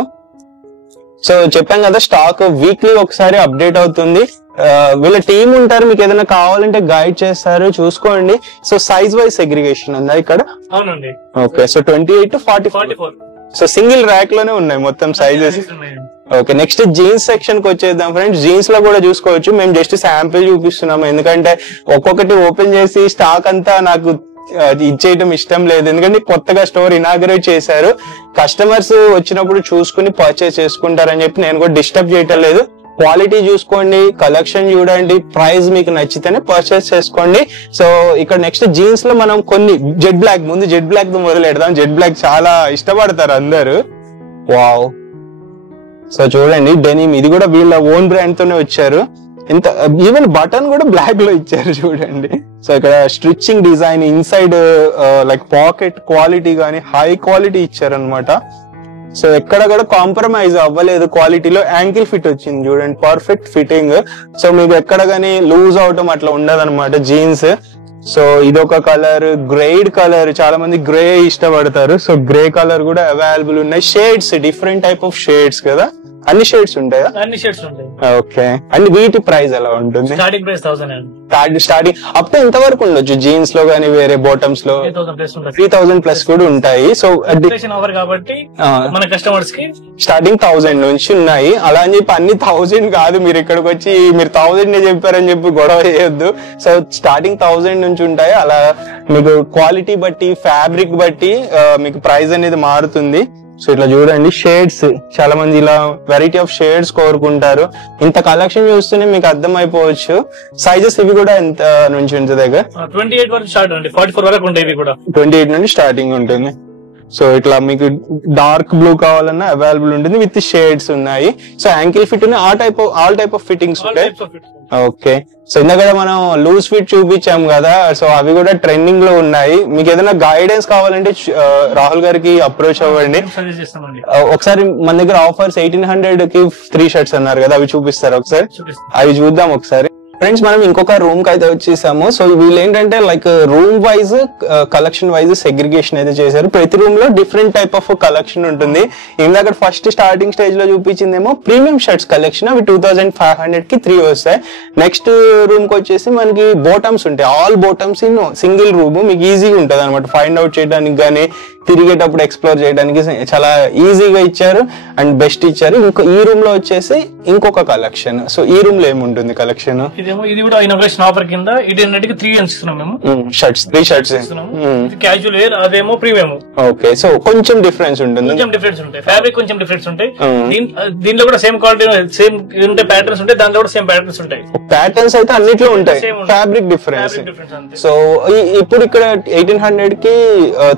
సో చెప్పాం కదా, స్టాక్ వీక్లీ ఒకసారి అప్డేట్ అవుతుంది. వీళ్ళ టీమ్ ఉంటారు, మీకు ఏదైనా కావాలంటే గైడ్ చేస్తారు, చూసుకోండి. సో సైజ్ వైజ్ సెగ్రిగేషన్ ఉందా ఇక్కడ? అవునండి. Okay, so 28 to 44. So single rack లోనే ఉన్నాయి మొత్తం sizes. Okay, next jeans section కి వచ్చేద్దాం ఫ్రెండ్స్. జీన్స్ లో కూడా చూసుకోవచ్చు. మేము జస్ట్ శాంపిల్ చూపిస్తున్నాము, ఎందుకంటే ఒక్కొక్కటి ఓపెన్ చేసి స్టాక్ అంతా నాకు ఇచ్చేయటం ఇష్టం లేదు. ఎందుకంటే కొత్తగా స్టోర్ ఇనాగరేట్ చేశారు, కస్టమర్స్ వచ్చినప్పుడు చూసుకుని పర్చేస్ చేసుకుంటారని చెప్పి నేను కూడా డిస్టర్బ్ చేయటం లేదు. క్వాలిటీ చూసుకోండి, కలెక్షన్ చూడండి, ప్రైస్ మీకు నచ్చితేనే పర్చేస్ చేసుకోండి. సో ఇక్కడ నెక్స్ట్ జీన్స్ లో మనం కొన్ని జెడ్ బ్లాక్, ముందు జెడ్ బ్లాక్ తో మొదలు పెడదాం. జెడ్ బ్లాక్ చాలా ఇష్టపడతారు అందరు. వావ్. సో చూడండి డెనిమ్, ఇది కూడా వీళ్ళ ఓన్ బ్రాండ్ తోనే వచ్చారు. ఇంత ఈవెన్ బటన్ కూడా బ్లాక్ లో ఇచ్చారు చూడండి. సో ఇక్కడ stitching design, inside like pocket quality గానీ హై క్వాలిటీ ఇచ్చారు అనమాట. సో ఎక్కడ కూడా కాంప్రమైజ్ అవ్వలేదు క్వాలిటీలో. యాంకిల్ ఫిట్ వచ్చింది చూడండి, పర్ఫెక్ట్ ఫిట్టింగ్. సో మీకు ఎక్కడ గానీ లూజ్ అవటం అట్లా ఉండదు అనమాట జీన్స్. సో ఇదొక కలర్, గ్రేడ్ కలర్, చాలా మంది గ్రే ఇష్టపడతారు. సో గ్రే కలర్ కూడా అవైలబుల్ ఉన్నాయి. Shades, different type of shades కదా, అన్ని షేడ్స్ ఉంటాయా? అన్ని షేడ్స్ ఉంటాయి. ఓకే, అండ్ వీటి ప్రైస్ ఎలా ఉంటుంది? Starting price 1000. Starting up to ఎంత వరకు ఉండొచ్చు? జీన్స్ లో గానీ వేరే బాటమ్స్ లో 3000 ప్లస్ కూడా ఉంటాయి. సో ఆఫర్ కాబట్టి మన కస్టమర్స్ కి స్టార్టింగ్ 1000 నుంచి ఉన్నాయి. అలా అని చెప్పి అన్ని 1000 కాదు, మీరు ఇక్కడికి వచ్చి మీరు 1000 చెప్పారని చెప్పి గొడవ చేయొద్దు. సో స్టార్టింగ్ 1000 నుంచి ఉంటాయి. అలా మీకు క్వాలిటీ బట్టి, ఫ్యాబ్రిక్ బట్టి మీకు ప్రైస్ అనేది మారుతుంది. సో ఇట్లా చూడండి షేడ్స్, చాలా మంది ఇలా వెరైటీ ఆఫ్ షేడ్స్ కోరుకుంటారు. ఇంత కలెక్షన్ చూస్తేనే మీకు అర్థం అయిపోవచ్చు. సైజెస్ ఇవి కూడా ఎంత నుంచి ఉంటుంది దగ్గర? 28 వరకు స్టార్ట్ అండి, 44 వరకు ఉంటాయి ఇవి కూడా. 28 నుండి స్టార్టింగ్ ఉంటుంది. సో ఇట్లా మీకు డార్క్ బ్లూ కావాలన్నా అవైలబుల్ ఉంటుంది, విత్ షేడ్స్ ఉన్నాయి. సో యాంకిల్ ఫిట్ ఉన్నాయి, ఆల్ టైప్ ఆఫ్ ఫిట్టింగ్స్ ఉంటాయి. ఓకే, సో ఇందాక మనం లూజ్ ఫిట్ చూపించాం కదా, సో అవి కూడా ట్రెండింగ్ లో ఉన్నాయి. మీకు ఏదైనా గైడెన్స్ కావాలంటే రాహుల్ గారికి అప్రోచ్ అవ్వండి. ఒకసారి మన దగ్గర ఆఫర్స్ 1800 కి 3 షర్ట్స్ అన్నారు కదా, అవి చూపిస్తారు ఒకసారి? అవి చూద్దాం ఒకసారి. ఫ్రెండ్స్ మనం ఇంకొక రూమ్ కి అయితే వచ్చేసాము. సో వీళ్ళు ఏంటంటే like room wise collection wise segregation అయితే చేశారు. ప్రతి రూమ్ లో డిఫరెంట్ టైప్ ఆఫ్ కలెక్షన్ ఉంటుంది. ఇందాక ఫస్ట్ స్టార్టింగ్ స్టేజ్ లో చూపించిందేమో ప్రీమియం షర్ట్స్ కలెక్షన్, అవి 2500 కి 3 వస్తాయి. నెక్స్ట్ రూమ్ కి వచ్చేసి మనకి బోటమ్స్ ఉంటాయి, all bottoms in single room. మీకు ఈజీగా ఉంటుంది అనమాట ఫైండ్ అవుట్ చేయడానికి కానీ తిరిగేటప్పుడు ఎక్స్ప్లోర్ చేయడానికి చాలా ఈజీగా ఇచ్చారు అండ్ బెస్ట్ ఇచ్చారు. ఈ రూమ్ లో వచ్చేసి ఇంకొక కలెక్షన్. సో ఈ రూమ్ లో ఏముంటుంది కలెక్షన్? ఇది కూడా ఇన్నోగ్రేషన్ ఆఫర్ కింద 1800 కి 3 ఇస్తున్నాం మేము. షర్ట్స్ 3 షర్ట్స్ క్యాజువల్ వేర్, అదేమో ప్రీమియం. ఓకే, సో కొంచెం డిఫరెన్స్ ఉంటుంది, కొంచెం డిఫరెన్స్ ఉంటాయి, ఫ్యాబ్రిక్ కొంచెం డిఫరెన్స్ ఉంటాయి. దీంట్లో కూడా సేమ్ క్వాలిటీ సేమ్ ఉంటే ప్యాటర్న్స్ ఉంటాయి, దాంట్లో కూడా సేమ్ ప్యాటర్న్స్ ఉంటాయి. ప్యాటర్న్స్ అయితే అన్నిట్లో ఉంటాయి, ఫ్యాబ్రిక్ డిఫరెన్స్. సో ఇప్పుడు ఇక్కడ 1800 కి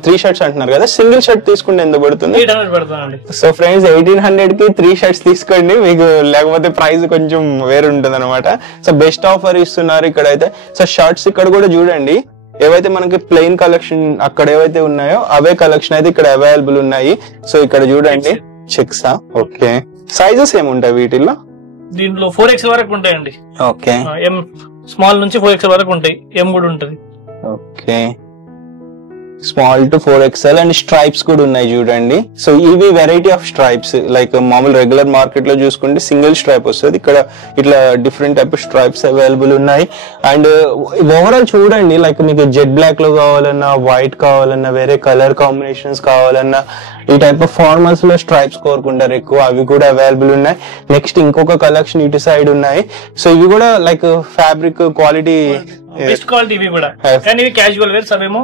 3 షర్ట్స్ అంటున్నారు కదా, సింగిల్ షర్ట్ తీసుకుంటే ఎంత పడుతుంది? 800 పడుతుంది. సో ఫ్రెండ్స్ 1800 కి 3 షర్ట్స్ తీసుకోండి మీకు, లేకపోతే ప్రైస్ కొంచెం వేరు ఉంటుంది అనమాట. సో బెస్ట్ ఆఫర్ ఇస్తున్నారు ఇక్కడైతే. సో షర్ట్స్ ఇక్కడ కూడా చూడండి, ఏవైతే మనకి ప్లెయిన్ కలెక్షన్ అక్కడ ఏవైతే ఉన్నాయో అవే కలెక్షన్ అయితే ఇక్కడ అవైలబుల్ ఉన్నాయి. సో ఇక్కడ చూడండి చెక్సా. ఓకే, సైజెస్ ఏముంటాయి వీటిల్లో? దీంట్లో 4XL వరకు ఉంటాయండి. ఓకే, ఎం స్మాల్ నుంచి 4XL వరకు ఉంటాయి, ఎం కూడా ఉంటుంది. Okay, small to 4XL and stripes కూడా ఉన్నాయి చూడండి. సో ఇవి వెరైటీ ఆఫ్ స్ట్రైప్స్, లైక్ మామూలు రెగ్యులర్ మార్కెట్ లో చూసుకుంటే సింగిల్ స్ట్రైప్ వస్తుంది, ఇక్కడ ఇట్లా different type of stripes available ఉన్నాయి. అండ్ ఓవరాల్ చూడండి, లైక్ మీకు జెడ్ బ్లాక్ లో కావాలన్నా, వైట్ కావాలన్నా, వేరే కలర్ కాంబినేషన్స్ కావాలన్నా, ఈ టైప్ ఆఫ్ ఫార్మల్స్ లో స్ట్రైప్స్ కోరుకుంటారు ఎక్కువ, అవి కూడా అవైలబుల్ ఉన్నాయి. నెక్స్ట్ ఇంకొక కలెక్షన్ ఇటు సైడ్ ఉన్నాయి. సో ఇవి కూడా like fabric quality best quality, ఇవి కూడా కానీ ఇవి క్యాజువల్ వేర్స్, అవేమో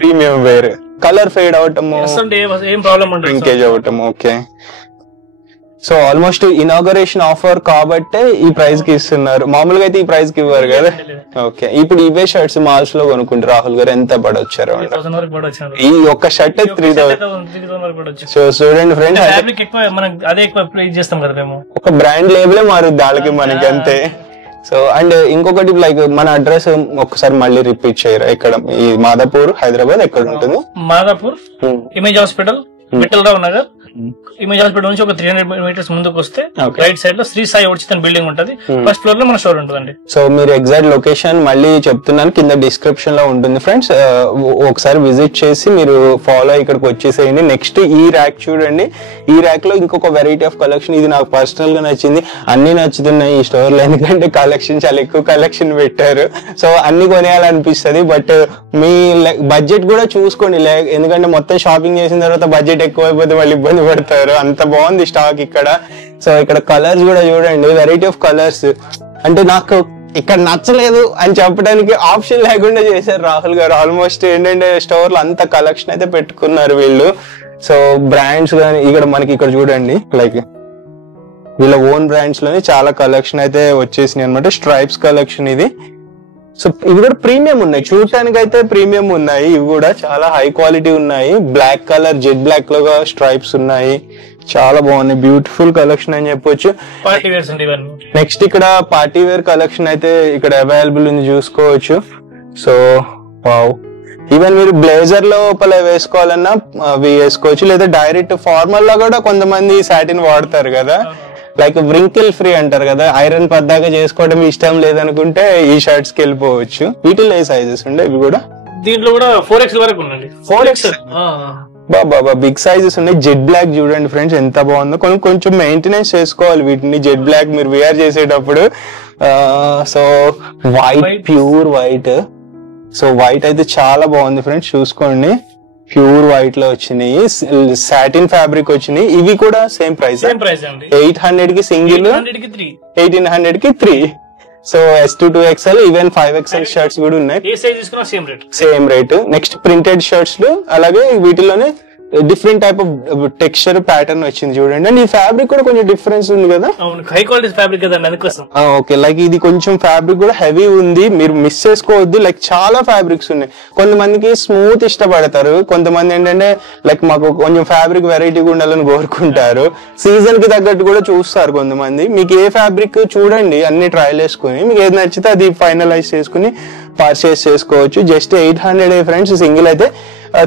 ప్రీమియం వేర్. కలర్ ఫేడ్ అవటము, ఏం ప్రాబ్లం ఉండదు, లింకేజ్ అవటము. Okay, so almost inauguration offer కాబట్టే ఈ ప్రైస్ కి ఇస్తున్నారు, మామూలుగా అయితే ఈ ప్రైస్ కి ఇవ్వరు కదా. ఓకే, ఇప్పుడు ఇవే షర్ట్స్ మాల్స్ లో కొనుక్కుంటే రాహుల్ గారు ఎంత పడొచ్చారు? ఈ ఒక్క షర్ట్ 3000. సో చూడండి ఫ్రెండ్స్, అదే ఎక్కువ ప్రైస్ చేస్తాం కదా మేము, ఒక బ్రాండ్ లేబులే మారుద్ది వాళ్ళకి మనకి అంతే. సో అండ్ ఇంకొకటి లైక్ మన అడ్రస్ ఒకసారి మళ్ళీ రిపీట్ చేయరా? ఇక్కడ ఈ మాదాపూర్ హైదరాబాద్ ఎక్కడ ఉంటుంది? Madhapur image hospital, Vithal Rao Nagar. Image hospital నుంచి ఒక 300 మీటర్స్ ముందుకు వస్తే రైట్ సైడ్ లో శ్రీ సాయి ఉచిత బిల్డింగ్ ఉంటుంది, ఫస్ట్ ఫ్లోర్ లో మన స్టోర్ ఉంటుందండి. సో మీరు ఎగ్జాక్ట్ లొకేషన్ మళ్ళీ చెప్తున్నాను, కింద డిస్క్రిప్షన్ లో ఉంటుంది ఫ్రెండ్స్, ఒకసారి విజిట్ చేసి మీరు ఫాలో ఇక్కడికి వచ్చేసేయండి. నెక్స్ట్ ఈ ర్యాక్ చూడండి, ఈ ర్యాక్ లో ఇంకొక వెరైటీ ఆఫ్ కలెక్షన్, ఇది నాకు పర్సనల్ గా నచ్చింది. అన్ని నచ్చుతున్నాయి ఈ స్టోర్ లో, ఎందుకంటే కలెక్షన్ చాలా ఎక్కువ కలెక్షన్ పెట్టారు. సో అన్ని కొనేయాలనిపిస్తుంది, బట్ మీ బడ్జెట్ కూడా చూసుకోండి, ఎందుకంటే మొత్తం షాపింగ్ చేసిన తర్వాత బడ్జెట్ ఎక్కువైపోతే వాళ్ళు ఇబ్బంది పడతారు. అంత బాగుంది స్టాక్ ఇక్కడ. సో ఇక్కడ కలర్స్ కూడా చూడండి, వెరైటీ ఆఫ్ కలర్స్. అంటే నాకు ఇక్కడ నచ్చలేదు అని చెప్పడానికి ఆప్షన్ లేకుండా చేశారు రాహుల్ గారు. ఆల్మోస్ట్ ఏంటంటే స్టోర్ లో అంత కలెక్షన్ అయితే పెట్టుకున్నారు వీళ్ళు. సో బ్రాండ్స్ కానీ ఇక్కడ చూడండి, లైక్ వీళ్ళ ఓన్ బ్రాండ్స్ లోనే చాలా కలెక్షన్ అయితే వచ్చేసినాయి అనమాట. స్ట్రైప్స్ కలెక్షన్ ఇది. సో ఇవి కూడా ప్రీమియం ఉన్నాయి, చూడటానికి అయితే ప్రీమియం ఉన్నాయి. ఇవి కూడా చాలా హై క్వాలిటీ ఉన్నాయి. బ్లాక్ కలర్, జెడ్ బ్లాక్ లో స్ట్రైప్స్ ఉన్నాయి, చాలా బాగున్నాయి. బ్యూటిఫుల్ కలెక్షన్ అని చెప్పొచ్చు. నెక్స్ట్ ఇక్కడ పార్టీ వేర్ కలెక్షన్ అయితే ఇక్కడ అవైలబుల్ ఉంది, చూసుకోవచ్చు. సో వావ్, ఈవెన్ మీరు బ్లేజర్ లోపల వేసుకోవాలన్నా అవి వేసుకోవచ్చు, లేదా డైరెక్ట్ ఫార్మల్ లో కూడా కొంతమంది సాటిన్ వాడతారు కదా, లైక్ వ్రింకిల్ ఫ్రీ అంటారు కదా, ఐరన్ పద్దాగా చేసుకోవడం ఇష్టం లేదనుకుంటే ఈ షర్ట్స్ కి వెళ్ళిపోవచ్చు. వీటిలో ఏ సైజెస్ ఉండే? ఇవి కూడా దీంట్లో కూడా 4XL వరకు ఉండండి. 4XL బాబా బిగ్ సైజెస్ ఉన్నాయి. జెడ్ బ్లాక్ చూడండి ఫ్రెండ్స్ ఎంత బాగుందో. కొంచెం మెయింటెనెన్స్ చేసుకోవాలి వీటిని, జెడ్ బ్లాక్ మీరు వేర్ చేసేటప్పుడు. So white, pure white. So white అయితే చాలా బాగుంది ఫ్రెండ్స్, చూసుకోండి. ప్యూర్ వైట్ లో వచ్చినాయి, సాటిన్ ఫ్యాబ్రిక్ వచ్చినాయి. ఇవి కూడా సేమ్ ప్రైస్, 800 కి సింగిల్, 1800 కి 3. So S2 2XL, even 5XL shirts కూడా ఉన్నాయి, same rate. Next printed shirts అలాగే వీటిలోనే different type of texture pattern వచ్చింది చూడండి. అండ్ ఈ ఫ్యాబ్రిక్ కూడా కొంచెం డిఫరెన్స్ ఉంది కదా, హై క్వాలిటీ ఫ్యాబ్రిక్ కదండి, అందుకోసం. ఓకే, లైక్ ఇది కొంచెం ఫ్యాబ్రిక్ కూడా హెవీ ఉంది, మీరు మిస్ చేసుకోవద్దు. లైక్ చాలా ఫ్యాబ్రిక్స్ ఉన్నాయి. కొంతమందికి స్మూత్ ఇష్టపడతారు, కొంతమంది ఏంటంటే లైక్ మాకు కొంచెం ఫ్యాబ్రిక్ వెరైటీగా ఉండాలని కోరుకుంటారు. సీజన్ కి తగ్గట్టు కూడా చూస్తారు కొంతమంది. మీకు ఏ ఫ్యాబ్రిక్ చూడండి, అన్ని ట్రయల్ వేసుకుని మీకు ఏది నచ్చితే అది ఫైనలైజ్ చేసుకుని పర్చేస్ చేసుకోవచ్చు. జస్ట్ 800 ఫ్రెండ్స్, సింగిల్ అయితే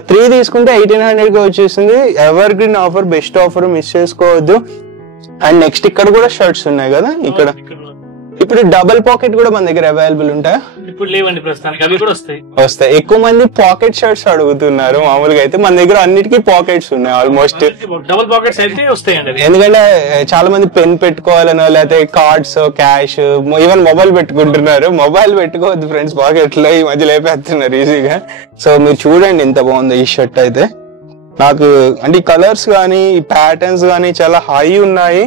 3 తీసుకుంటే 1800 కి వచ్చేసింది. Ever green offer, best offer, miss చేసుకోవద్దు. అండ్ నెక్స్ట్ ఇక్కడ కూడా షర్ట్స్ ఉన్నాయి కదా, ఇక్కడ ఇప్పుడు డబుల్ పాకెట్ కూడా మన దగ్గర అవైలబుల్ ఉంటాయా? ఇప్పుడు లేవండి ప్రస్తుతానికి, అవి కూడా వస్తాయి. ఎక్కువ మంది పాకెట్ షర్ట్స్ అడుగుతున్నారు. మామూలుగా అయితే మన దగ్గర అన్నిటికీ పాకెట్స్ ఉన్నాయి ఆల్మోస్ట్. డబుల్ పాకెట్స్ అయితే వస్తాయండి. ఎందుకంటే చాలా మంది పెన్ పెట్టుకోవాలనో లేకపోతే కార్డ్స్, క్యాష్, ఈవెన్ మొబైల్ పెట్టుకుంటున్నారు. మొబైల్ పెట్టుకోవద్దు ఫ్రెండ్స్ పాకెట్ లో, ఈ మధ్య లేపేస్తున్నారు ఈజీగా. సో మీరు చూడండి ఎంత బాగుందో ఈ షర్ట్ అయితే. నాకు అంటే ఈ కలర్స్ కానీ ఈ ప్యాటర్న్స్ కానీ చాలా హై ఉన్నాయి.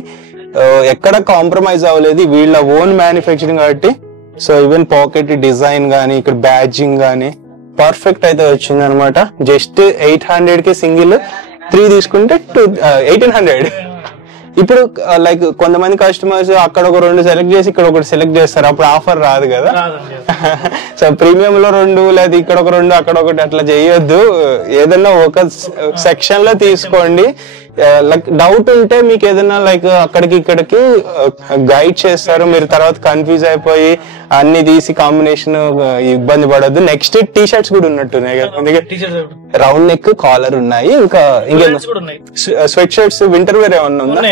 ఎక్కడ కాంప్రమైజ్ అవ్వలేదు, వీళ్ళ ఓన్ మ్యానుఫ్యాక్చరింగ్ కాబట్టి. సో ఈవెన్ పాకెట్ డిజైన్ గానీ ఇక్కడ బ్యాడ్జింగ్ గానీ పర్ఫెక్ట్ అయితే వచ్చింది అనమాట. జస్ట్ 800 కి సింగిల్, 3 తీసుకుంటే 1800. ఇప్పుడు లైక్ కొంతమంది కస్టమర్స్ అక్కడ ఒక 2 సెలెక్ట్ చేసి ఇక్కడ ఒకటి సెలెక్ట్ చేస్తారు, అప్పుడు ఆఫర్ రాదు కదా. సో ప్రీమియం లో 2 లేదా ఇక్కడ ఒక 2 అక్కడ ఒకటి అట్లా చేయొద్దు. ఏదన్నా ఒక సెక్షన్ లో తీసుకోండి. లైక్ డౌట్ ఉంటే మీకు ఏదైనా లైక్ అక్కడికి ఇక్కడికి గైడ్ చేస్తారు, మీరు తర్వాత కన్ఫ్యూజ్ అయిపోయి అన్ని తీసి కాంబినేషన్ ఇబ్బంది పడద్దు. నెక్స్ట్ టీ షర్ట్స్ కూడా ఉన్నట్టున్నాయి కదా, రౌండ్ నెక్ కాలర్ ఉన్నాయి, ఇంకా స్వెట్ షర్ట్స్ వింటర్ వేర్ ఏమన్నా ఉందా,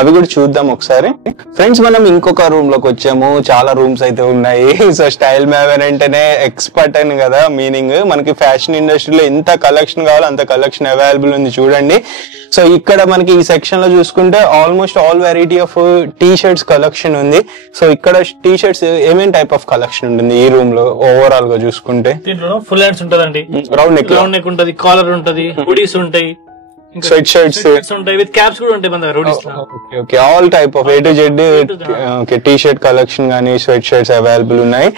అవి కూడా చూద్దాం ఒకసారి. ఫ్రెండ్స్ మనం ఇంకొక రూమ్ లోకి వచ్చాము. చాలా రూమ్స్ అయితే ఉన్నాయి. సో స్టైల్ మ్యావెన్ అంటేనే ఎక్స్పర్ట్ అని కదా మీనింగ్. మనకి ఫ్యాషన్ ఇండస్ట్రీలో ఎంత కలెక్షన్ కావాలో అంత కలెక్షన్ అవైలబుల్ ఉంది చూడండి. సో ఇక్కడ మనకి ఈ సెక్షన్ లో చూసుకుంటే almost all variety of T shirts collection ఉంది. సో ఇక్కడ టీ షర్ట్స్ ఏమేం టైప్ ఆఫ్ కలెక్షన్ ఉంటుంది ఈ రూమ్ లో ఓవరాల్ గా చూసుకుంటే? ఫుల్ హ్యాండ్స్ ఉంటదండి, రౌండ్ నెక్ ఉంటది, కాలర్ ఉంటది, హుడీస్ ఉంటాయి, స్వెట్ షర్ట్స్ ఉంటాయి, విత్ క్యాప్స్ కూడా ఉంటాయి మన దగ్గర హుడీస్ లో. Okay all type of A to Z okay T shirt collection గానీ స్వెట్ షర్ట్స్ అవైలబుల్ ఉన్నాయి.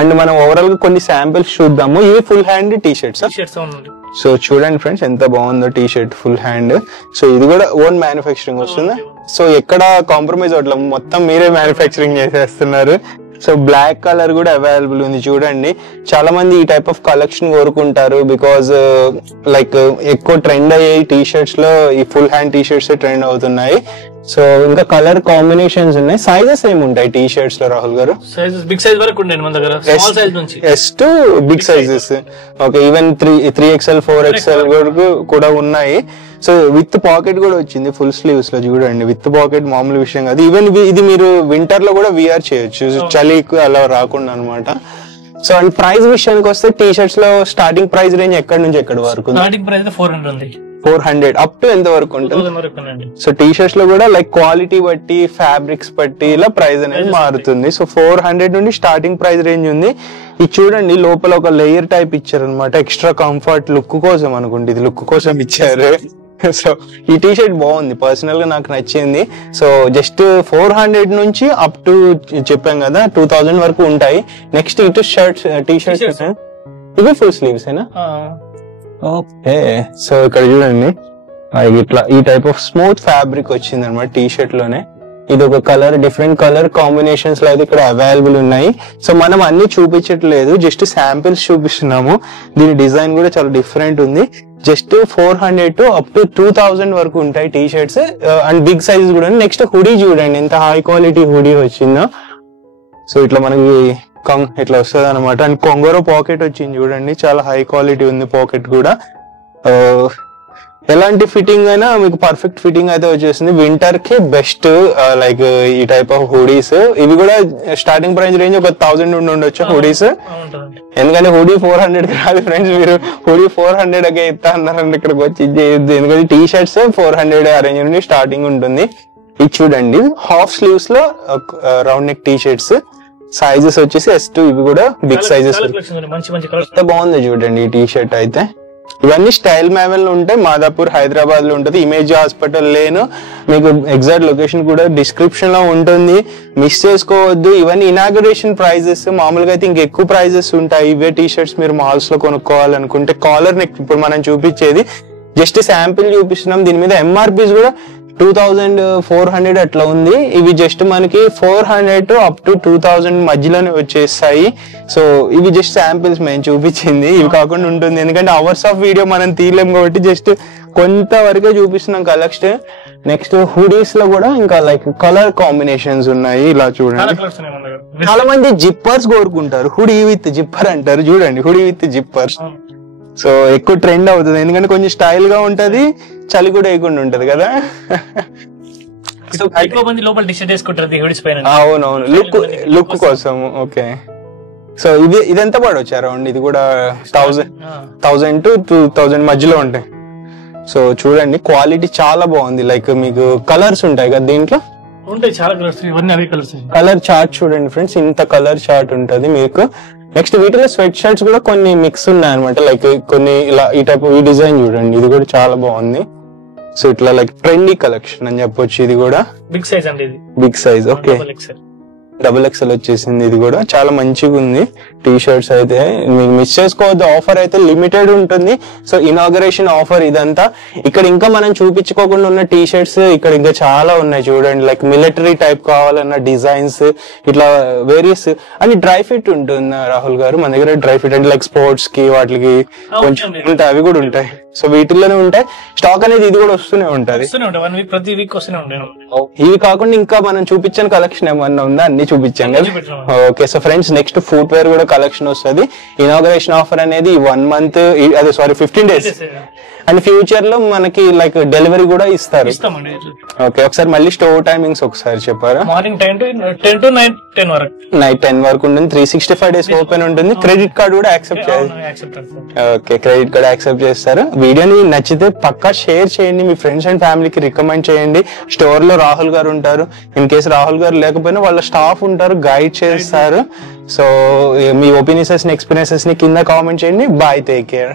అండ్ మనం ఓవరాల్ గా కొన్ని శాంపిల్స్ చూద్దాము. ఇవి full hand T shirts. So చూడండి ఫ్రెండ్స్ ఎంత బాగుందో T shirt full hand. So ఇది కూడా ఓన్ మ్యానుఫ్యాక్చరింగ్ వస్తుందా? సో ఎక్కడ కాంప్రమైజ్ అవ్వట్ల, మొత్తం మీరే మ్యానుఫ్యాక్చరింగ్ చేసేస్తున్నారు. సో బ్లాక్ కలర్ కూడా అవైలబుల్ ఉంది చూడండి. చాలా మంది ఈ టైప్ ఆఫ్ కలెక్షన్ కోరుకుంటారు బికాజ్ లైక్ ఎక్కువ ట్రెండ్ అయ్యే టీ షర్ట్స్ లో ఈ full hand T shirts trend అవుతున్నాయి. సో ఇంకా కలర్ కాంబినేషన్స్ ఉన్నాయి. సైజెస్ ఏమి ఉంటాయి టీ షర్ట్స్ లో రాహుల్ గారు? సైజెస్ బిగ్ సైజ్ వరకు ఉంటాయి మన దగ్గర, స్మాల్ సైజ్ నుంచి S to big sizes. Okay even 3XL 4XL వరకు కూడా ఉన్నాయి. సో విత్ పాకెట్ కూడా వచ్చింది ఫుల్ స్లీవ్స్ లో చూడండి. విత్ పాకెట్ మామూలు విషయం కాదు. ఈవెన్ ఇది మీరు వింటర్ లో కూడా విఆర్ చేయొచ్చు, చలికి అలా రాకుండా అనమాట. సో అండ్ ప్రైస్ విషయానికి వస్తే టీ షర్ట్స్ లో స్టార్టింగ్ ప్రైస్ రేంజ్ ఎక్కడి నుంచి ఎక్కడి వరకు? స్టార్టింగ్ ప్రైస్ 400 ఉంది. 400 అప్ టు ఎంత వరకు ఉంటుంది? సో టీ షర్ట్స్ లో కూడా లైక్ క్వాలిటీ బట్టి ఫ్యాబ్రిక్స్ బట్టి ఇలా ప్రైస్ అనేది మారుతుంది. సో 400 నుండి స్టార్టింగ్ ప్రైస్ రేంజ్ ఉంది. ఇది చూడండి లోపల ఒక లేయర్ టైప్ ఇచ్చారు అనమాట, ఎక్స్ట్రా కంఫర్ట్ లుక్ కోసం అనుకుంటే ఇది లుక్ కోసం ఇచ్చారు. సో ఈ టీ షర్ట్ బాగుంది, పర్సనల్ గా నాకు నచ్చింది. సో జస్ట్ 400 నుంచి అప్ టు చెప్పాం కదా 2000 వరకు ఉంటాయి. నెక్స్ట్ ఇటు షర్ట్స్ టీ షర్ట్స్ ఇవి ఫుల్ స్లీవ్స్ ఏనా? ఓకే సో ఇక్కడ చూడండి ఇట్లా ఈ టైప్ ఆఫ్ స్మూత్ ఫ్యాబ్రిక్ వచ్చింది అనమాట టీ షర్ట్ లోనే. ఇది ఒక కలర్, డిఫరెంట్ కలర్ కాంబినేషన్స్ లో అయితే ఇక్కడ అవైలబుల్ ఉన్నాయి. సో మనం అన్ని చూపించట్లేదు, జస్ట్ శాంపిల్స్ చూపిస్తున్నాము. దీని డిజైన్ కూడా చాలా డిఫరెంట్ ఉంది. జస్ట్ 400 టు అప్ టు 2000 వరకు ఉంటాయి T shirts and big size కూడా. నెక్స్ట్ హుడీ చూడండి ఎంత హై క్వాలిటీ హుడీ వచ్చిందో. సో ఇట్లా మనకి ఇట్లా వస్తుంది అనమాట. అండ్ కొంగోరో పాకెట్ వచ్చింది చూడండి, చాలా హై క్వాలిటీ ఉంది పాకెట్ కూడా. ఎలాంటి ఫిట్టింగ్ అయినా మీకు పర్ఫెక్ట్ ఫిట్టింగ్ అయితే వచ్చేసింది. వింటర్ కి బెస్ట్ లైక్ ఈ టైప్ ఆఫ్ హుడీస్. ఇవి కూడా స్టార్టింగ్ ప్రైస్ రేంజ్ ఒక 1000 నుండి ఉండొచ్చు హుడీస్. ఎందుకంటే హుడీ 400 రాదు ఫ్రెండ్స్, మీరు హుడీ 400 కే ఇస్తా అన్నారండి ఇక్కడికి వచ్చి చేయొద్దు. ఎందుకంటే టీ షర్ట్స్ 400 ఆ రేంజ్ నుండి స్టార్టింగ్ ఉంటుంది. ఇది చూడండి హాఫ్ స్లీవ్స్ లో round neck T shirts, sizes వచ్చేసి S to ఇవి కూడా బిగ్ సైజెస్. ఎంత బాగుంది చూడండి ఈ టీ షర్ట్ అయితే. ఇవన్నీ స్టైల్ మ్యావెల్ లో ఉంటాయి, మాదాపూర్ హైదరాబాద్ లో ఉంటుంది. ఇమేజ్ హాస్పిటల్ లేను, మీకు ఎగ్జాక్ట్ లొకేషన్ కూడా డిస్క్రిప్షన్ లో ఉంటుంది, మిస్ చేసుకోవద్దు. ఇవన్నీ ఇనాగ్రేషన్ ప్రైజెస్. మామూలుగా అయితే ఇంకా ఎక్కువ ప్రైజెస్ ఉంటాయి. ఇవే టీ షర్ట్స్ మీరు మాల్స్ లో కొనుక్కోవాలనుకుంటే కాలర్ నెక్ ఇప్పుడు మనం చూపించేది జస్ట్ శాంపిల్ చూపిస్తున్నాం. దీని మీద MRPs కూడా 2400 అట్లా ఉంది. ఇవి జస్ట్ మనకి 400 టు అప్ టు 2000 మధ్యలోనే వచ్చేస్తాయి. సో ఇవి జస్ట్ శాంపిల్స్ మేము చూపించింది, ఇవి కాకుండా ఉంటుంది. ఎందుకంటే అవర్స్ ఆఫ్ వీడియో మనం తీయలేం కాబట్టి జస్ట్ కొంతవరకే చూపిస్తున్నాం కలెక్షన్. నెక్స్ట్ హుడీస్ లో కూడా ఇంకా లైక్ కలర్ కాంబినేషన్స్ ఉన్నాయి. ఇలా చూడండి చాలా మంది జిప్పర్స్ కోరుకుంటారు, హుడీ విత్ జిప్పర్ అంటారు. చూడండి హుడీ విత్ జిప్పర్స్. సో ఎక్కువ ట్రెండ్ అవుతుంది ఎందుకంటే కొంచెం స్టైల్ గా ఉంటది, చలి కూడా వేయకుండా ఉంటది కదా. ఎక్కువ మంది లోపల డిష్ చేసుకుంటారు హుడీస్ పైన. అవునవును, లుక్ కోసం. ఓకే, సో ఇది ఎంత పడవచ్చు అరౌండ్? ఇది కూడా 1000 to 2000 మధ్యలో ఉంటాయి. సో చూడండి క్వాలిటీ చాలా బాగుంది. లైక్ మీకు కలర్స్ ఉంటాయి కదా దీంట్లో? ఉంటాయి చాలా కలర్స్, ఇవన్నీ అవే కలర్స్. కలర్ చార్ట్ చూడండి ఫ్రెండ్స్, ఇంత కలర్ చార్ట్ ఉంటది మీకు. నెక్స్ట్ వీటిలో స్వెట్ షర్ట్స్ కూడా కొన్ని మిక్స్ ఉన్నాయి అనమాట. లైక్ కొన్ని ఇలా ఈ టైప్ ఈ డిజైన్ చూడండి, ఇది కూడా చాలా బాగుంది. సో ఇట్లా లైక్ ట్రెండీ కలెక్షన్ అని చెప్పొచ్చు. ఇది కూడా బిగ్ సైజ్ అండి, ఇది బిగ్ సైజ్. ఓకే, XXL వచ్చేసింది. ఇది కూడా చాలా మంచిగా ఉంది. టీ షర్ట్స్ అయితే మీకు మిస్ చేసుకోవద్దు, ఆఫర్ అయితే లిమిటెడ్ ఉంటుంది. సో ఇనాగరేషన్ ఆఫర్ ఇదంతా. ఇక్కడ ఇంకా మనం చూపించుకోకుండా ఉన్న టీ షర్ట్స్ ఇక్కడ ఇంకా చాలా ఉన్నాయి చూడండి. లైక్ మిలిటరీ టైప్ కావాలన్న డిజైన్స్, ఇట్లా వేరియస్. అని డ్రై ఫిట్ ఉంటుంది రాహుల్ గారు మన దగ్గర. డ్రై ఫిట్ అంటే లైక్ స్పోర్ట్స్ కి వాటికి కొంచెం ఉంటాయి, అవి కూడా ఉంటాయి. సో వీటిల్లోనే ఉంటాయి స్టాక్ అనేది. ఇది కూడా వస్తూనే ఉంటది, ప్రతి వీక్ వస్తూనే ఉంటాయి. ఇవి కాకుండా ఇంకా మనం చూపించిన కలెక్షన్ ఏమన్నా ఉందా? అన్ని చూపించాం కదా. Okay, so friends next footwear కూడా కలెక్షన్ వస్తుంది. ఇనాగరేషన్ ఆఫర్ అనేది 1 month, అదే సారీ 15 days. అండ్ ఫ్యూచర్ లో మనకి లైక్ డెలివరీ కూడా ఇస్తారు. ఓకే, ఒకసారి మళ్ళీ స్టోర్ టైమింగ్స్ ఒకసారి చెప్పారా? మార్నింగ్ 10 to నైట్ 10 వరకు ఉంటుంది. 365 days ఓపెన్ ఉంటుంది. క్రెడిట్ కార్డ్ కూడా యాక్సెప్ట్ చేయాలి. ఓకే, క్రెడిట్ కార్డ్ యాక్సెప్ట్ చేస్తారు. వీడియోని నచ్చితే పక్కా షేర్ చేయండి, మీ ఫ్రెండ్స్ అండ్ ఫ్యామిలీకి రికమెండ్ చేయండి. స్టోర్ లో రాహుల్ గారు ఉంటారు. ఇన్ కేసు రాహుల్ గారు లేకపోయినా వాళ్ళ స్టాఫ్ ఉంటారు, గైడ్ చేస్తారు. సో మీ ఒపీనియన్స్ ఎక్స్పీరియన్సెస్ ని కింద కామెంట్ చేయండి. Bye, take care.